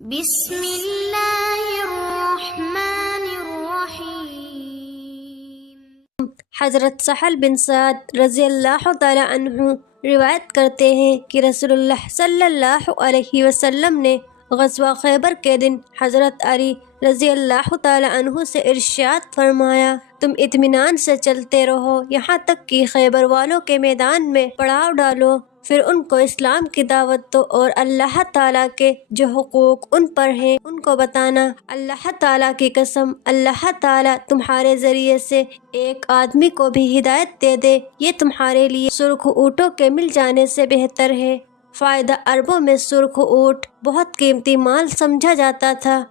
بسم اللہ الرحمن الرحیم۔ حضرت سہل بن سعد رضی اللہ تعالی عنہ روایت کرتے ہیں کہ رسول اللہ صلی اللہ علیہ وسلم نے غزوہ خیبر کے دن حضرت علی رضی اللہ تعالی عنہ سے ارشاد فرمایا، تم اطمینان سے چلتے رہو یہاں تک کہ خیبر والوں کے میدان میں پڑاؤ ڈالو، پھر ان کو اسلام کی دعوت دو اور اللہ تعالیٰ کے جو حقوق ان پر ہیں ان کو بتانا۔ اللہ تعالیٰ کی قسم، اللہ تعالیٰ تمہارے ذریعے سے ایک آدمی کو بھی ہدایت دے دے، یہ تمہارے لیے سرخ اونٹوں کے مل جانے سے بہتر ہے۔ فائدہ عربوں میں سرخ اونٹ بہت قیمتی مال سمجھا جاتا تھا۔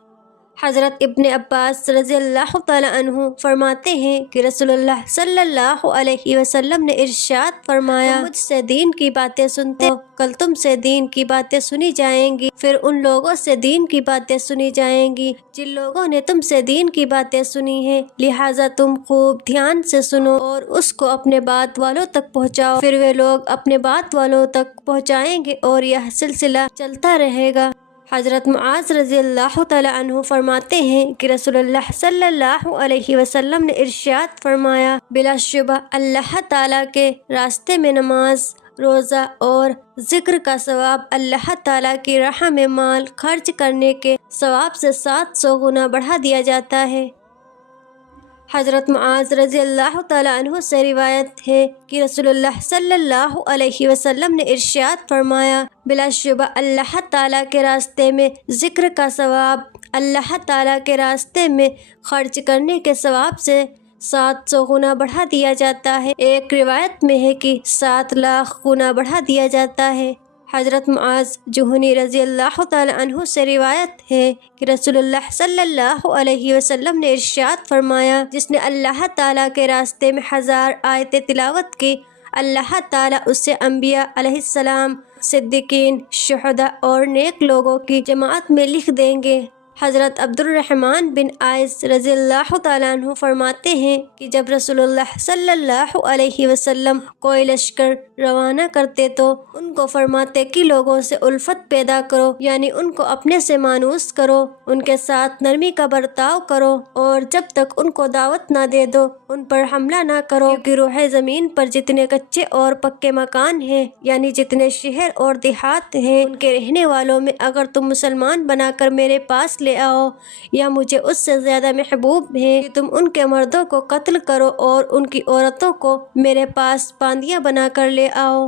حضرت ابن عباس رضی اللہ تعالی عنہ فرماتے ہیں کہ رسول اللہ صلی اللہ علیہ وسلم نے ارشاد فرمایا، تم مجھ سے دین کی باتیں سنتے ہو، کل تم سے دین کی باتیں سنی جائیں گی، پھر ان لوگوں سے دین کی باتیں سنی جائیں گی جن لوگوں نے تم سے دین کی باتیں سنی ہیں، لہٰذا تم خوب دھیان سے سنو اور اس کو اپنے بات والوں تک پہنچاؤ، پھر وہ لوگ اپنے بات والوں تک پہنچائیں گے اور یہ سلسلہ چلتا رہے گا۔ حضرت معاذ رضی اللہ تعالی عنہ فرماتے ہیں کہ رسول اللہ صلی اللہ علیہ وسلم نے ارشاد فرمایا، بلا شبہ اللہ تعالیٰ کے راستے میں نماز، روزہ اور ذکر کا ثواب اللہ تعالیٰ کی راہ میں مال خرچ کرنے کے ثواب سے 700 گنا بڑھا دیا جاتا ہے۔ حضرت معاذ رضی اللہ تعالی عنہ سے روایت ہے کہ رسول اللہ صلی اللہ علیہ وسلم نے ارشاد فرمایا، بلا شبہ اللہ تعالیٰ کے راستے میں ذکر کا ثواب اللہ تعالیٰ کے راستے میں خرچ کرنے کے ثواب سے 700 گنا بڑھا دیا جاتا ہے۔ ایک روایت میں ہے کہ 7 لاکھ گنا بڑھا دیا جاتا ہے۔ حضرت معاذ جہنی رضی اللہ تعالی عنہ سے روایت ہے کہ رسول اللہ صلی اللہ علیہ وسلم نے ارشاد فرمایا، جس نے اللہ تعالیٰ کے راستے میں 1000 آیتیں تلاوت کی، اللہ تعالیٰ اسے انبیاء علیہ السلام، صدیقین، شہداء اور نیک لوگوں کی جماعت میں لکھ دیں گے۔ حضرت عبد الرحمن بن عائص رضی اللہ تعالیٰ عنہ فرماتے ہیں کہ جب رسول اللہ صلی اللہ علیہ وسلم کوئی لشکر روانہ کرتے تو ان کو فرماتے کہ لوگوں سے الفت پیدا کرو، یعنی ان کو اپنے سے مانوس کرو، ان کے ساتھ نرمی کا برتاؤ کرو اور جب تک ان کو دعوت نہ دے دو ان پر حملہ نہ کرو، کیونکہ روح زمین پر جتنے کچے اور پکے مکان ہیں، یعنی جتنے شہر اور دیہات ہیں، ان کے رہنے والوں میں اگر تم مسلمان بنا کر میرے پاس لے آؤ یا مجھے اس سے زیادہ محبوب ہے کہ تم ان کے مردوں کو قتل کرو اور ان کی عورتوں کو میرے پاس باندیاں بنا کر لے آؤ۔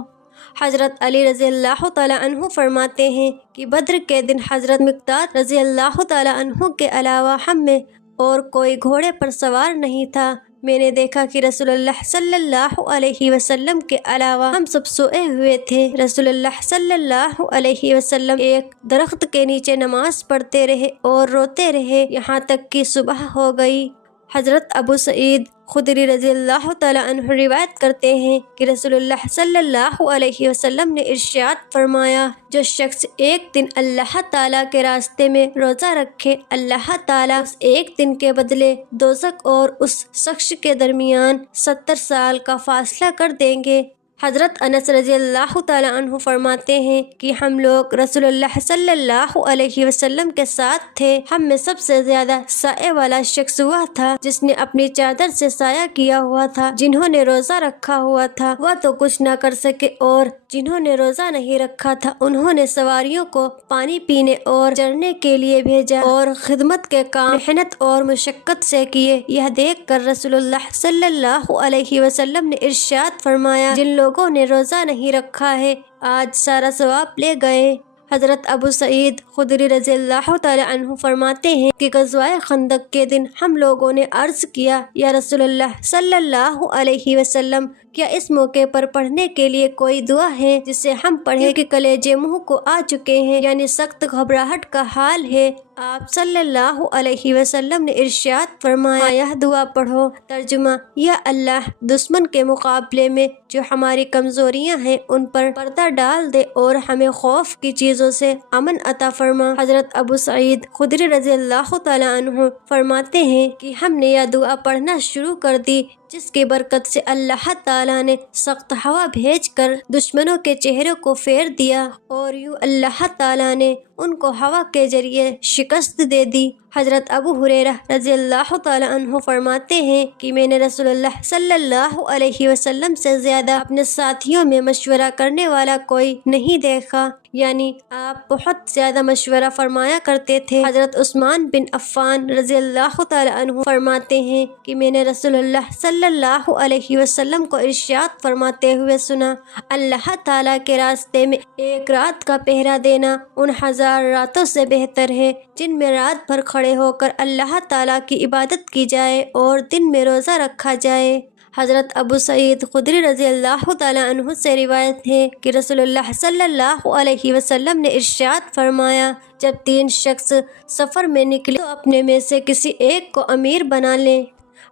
حضرت علی رضی اللہ تعالی عنہ فرماتے ہیں کہ بدر کے دن حضرت مقداد رضی اللہ تعالی عنہ کے علاوہ ہم میں اور کوئی گھوڑے پر سوار نہیں تھا۔ میں نے دیکھا کہ رسول اللہ صلی اللہ علیہ وسلم کے علاوہ ہم سب سوئے ہوئے تھے۔ رسول اللہ صلی اللہ علیہ وسلم ایک درخت کے نیچے نماز پڑھتے رہے اور روتے رہے یہاں تک کہ صبح ہو گئی۔ حضرت ابو سعید خدری رضی اللہ تعالی عنہ روایت کرتے ہیں کہ رسول اللہ صلی اللہ علیہ وسلم نے ارشاد فرمایا، جو شخص ایک دن اللہ تعالیٰ کے راستے میں روزہ رکھے، اللہ تعالیٰ اس ایک دن کے بدلے دوزخ اور اس شخص کے درمیان 70 سال کا فاصلہ کر دیں گے۔ حضرت انس رضی اللہ تعالی عنہ فرماتے ہیں کہ ہم لوگ رسول اللہ صلی اللہ علیہ وسلم کے ساتھ تھے، ہم میں سب سے زیادہ سائے والا شخص وہ تھا جس نے اپنی چادر سے سایہ کیا ہوا تھا۔ جنہوں نے روزہ رکھا ہوا تھا وہ تو کچھ نہ کر سکے اور جنہوں نے روزہ نہیں رکھا تھا انہوں نے سواریوں کو پانی پینے اور چرنے کے لیے بھیجا اور خدمت کے کام محنت اور مشقت سے کیے۔ یہ دیکھ کر رسول اللہ صلی اللہ علیہ وسلم نے ارشاد فرمایا، جن لوگوں نے روزہ نہیں رکھا ہے آج سارا ثواب لے گئے۔ حضرت ابو سعید خدری رضی اللہ تعالی عنہ فرماتے ہیں کہ غزوہ خندق کے دن ہم لوگوں نے عرض کیا، یا رسول اللہ صلی اللہ علیہ وسلم، کیا اس موقع پر پڑھنے کے لیے کوئی دعا ہے جسے ہم پڑھیں کہ کلیجے منہ کو آ چکے ہیں، یعنی سخت گھبراہٹ کا حال ہے؟ آپ صلی اللہ علیہ وسلم نے ارشاد فرمایا، یہ دعا پڑھو۔ ترجمہ، یا اللہ دشمن کے مقابلے میں جو ہماری کمزوریاں ہیں ان پر پردہ ڈال دے اور ہمیں خوف کی چیزوں سے امن عطا فرما۔ حضرت ابو سعید خدری رضی اللہ تعالی عنہ فرماتے ہیں کہ ہم نے یہ دعا پڑھنا شروع کر دی، جس کی برکت سے اللہ تعالیٰ نے سخت ہوا بھیج کر دشمنوں کے چہروں کو پھیر دیا اور یوں اللہ تعالیٰ نے ان کو ہوا کے ذریعے شکست دے دی۔ حضرت ابو ہریرہ رضی اللہ تعالی عنہ فرماتے ہیں کہ میں نے رسول اللہ صلی اللہ علیہ وسلم سے زیادہ اپنے ساتھیوں میں مشورہ کرنے والا کوئی نہیں دیکھا، یعنی آپ بہت زیادہ مشورہ فرمایا کرتے تھے۔ حضرت عثمان بن عفان رضی اللہ تعالی عنہ فرماتے ہیں کہ میں نے رسول اللہ صلی اللہ علیہ وسلم کو ارشاد فرماتے ہوئے سنا، اللہ تعالیٰ کے راستے میں ایک رات کا پہرا دینا ان 1000 راتوں سے بہتر ہے جن میں رات بھر کھڑے ہو کر اللہ تعالیٰ کی عبادت کی جائے اور دن میں روزہ رکھا جائے۔ حضرت ابو سعید خدری رضی اللہ تعالیٰ عنہ سے روایت ہے کہ رسول اللہ صلی اللہ علیہ وسلم نے ارشاد فرمایا، جب 3 شخص سفر میں نکلے تو اپنے میں سے کسی ایک کو امیر بنا لیں۔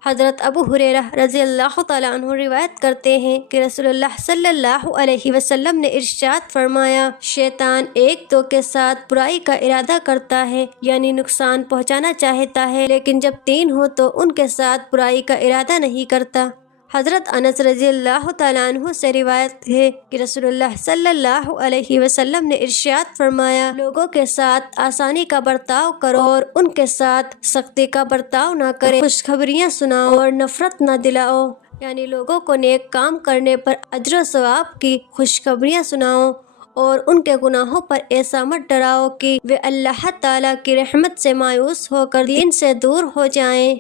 حضرت ابو ہریرہ رضی اللہ تعالیٰ عنہ روایت کرتے ہیں کہ رسول اللہ صلی اللہ علیہ وسلم نے ارشاد فرمایا، شیطان 1-2 کے ساتھ برائی کا ارادہ کرتا ہے، یعنی نقصان پہنچانا چاہتا ہے، لیکن جب 3 ہو تو ان کے ساتھ برائی کا ارادہ نہیں کرتا۔ حضرت انس رضی اللہ تعالیٰ عنہ سے روایت ہے کہ رسول اللہ صلی اللہ علیہ وسلم نے ارشاد فرمایا، لوگوں کے ساتھ آسانی کا برتاؤ کرو اور ان کے ساتھ سختی کا برتاؤ نہ کرے، خوشخبریاں سناؤ اور نفرت نہ دلاؤ، یعنی لوگوں کو نیک کام کرنے پر اجر و ثواب کی خوشخبریاں سناؤ اور ان کے گناہوں پر ایسا مت ڈراؤ کہ وہ اللہ تعالیٰ کی رحمت سے مایوس ہو کر دین سے دور ہو جائیں۔